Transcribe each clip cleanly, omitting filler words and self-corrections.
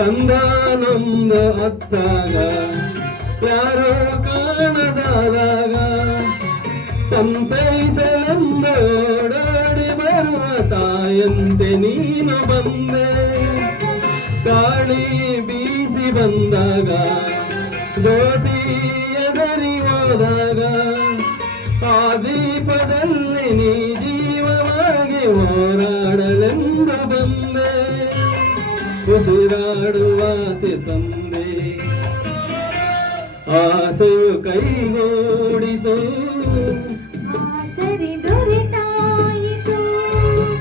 ಕಂದಾನೊಂದು ಅತ್ತಾಗ ಯಾರೋ ಕಾಣದಾದಾಗ ಸಂತೈಸಲೆಂದು ಓಡಾಡಿ ಬರುವ ತಾಯಂತೆ ನೀನು ಬಂದೆ. ಗಾಳಿ ಬೀಸಿ ಬಂದಾಗ ಜ್ಯೋತಿ ಎದರಿ ಹೋದಾಗ ಆ ದೀಪದಲ್ಲಿ ನೀ ಜೀವವಾಗಿ ಹೋರಾಡಲೆಂದು ಬಂದೆ. ಉಸಿರಾಡುವ ಆಸೆ ತಂದೆ, ಆಸೆಯು ಕೈಗೂಡಿತು, ಆಸರೆ ದೊರೆತಾಯಿತು,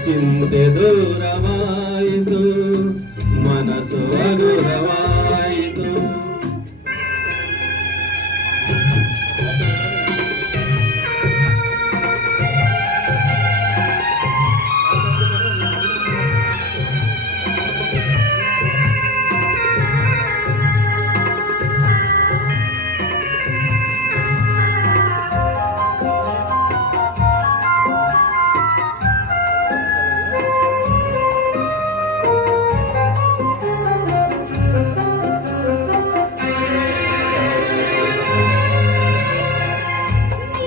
ಚಿಂತೆ ದೂರವಾಯಿತು, ಮನಸ್ಸು ಹಗುರವಾಯಿತು.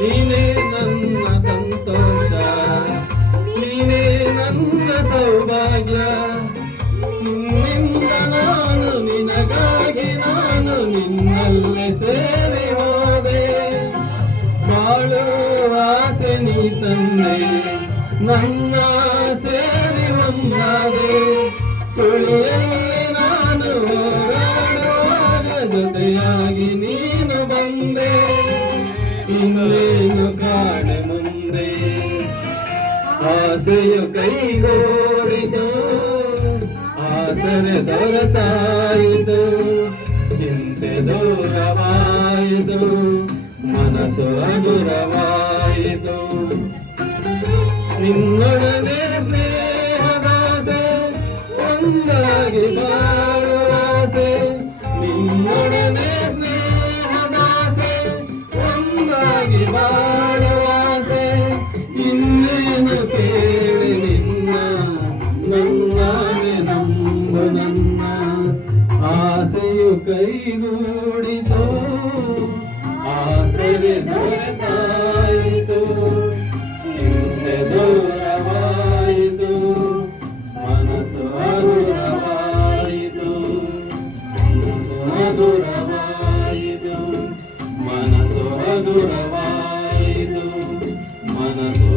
ನೀನೇ ನನ್ನ ಸಂತೋಷ, ನೀನೇ ನನ್ನ ಸೌಭಾಗ್ಯ. ನಿನ್ನಿಂದ ನಾನು, ನಿನಗಾಗಿ ನಾನು ನಿನ್ನಲ್ಲೇ ಸೇರಿ ಹೋದೆ. ಬಾಳುವ ಆಸೆ ನೀ ತಂದೆ, ನನ್ನ ಸೇರಿ ಒಂದಾದೆ. ಸುಳಿಯಲ್ಲಿ ನಾನು ಹೋರಾಡುವಾಗ ಜೊತೆಯಾಗಿ ನೀನು ಬಂದೆ. ಇನ್ನೇನು ಕಾಣೆ ಮುಂದೆ, ಆಸೆಯು ಕೈಗೂಡಿತು, ಆಸರೆ ದೊರೆತಾಯಿತು, ಚಿಂತೆ ದೂರವಾಯಿತು, ಮನಸ್ಸು ಹಗುರವಾಯಿತು. ನಿನ್ನೊಡನೆ ಸ್ನೇಹದಾಸೆ ಒಂದಾಗಿ ಬಾಳುವಾಸೆ, ನಿನ್ನೊಡನೆ ಸ್ನೇಹದಾಸೆ ಒಂದಾಗಿ ಬಾಳುವಾಸೆ. ಇನ್ನೇನು ಕೇಳಿ ನಿನ್ನ, ನನ್ನಾಗೆ ನಂಬು ನನ್ನ. ಆಸೆಯು ಕೈಗೂಡಿತು, ಆಸರೆ ದೊರೆತಾಯಿತು, ಚಿಂತೆ ದೂರವಾಯಿತು, ಮನಸ್ಸು ಹಗುರವಾಯಿತು, ಮನಸ್ಸು ಹಗುರವಾಯಿತು, ಮನಸ್ಸು ಹಗುರವಾಯಿತು, ಮನಸ್ಸು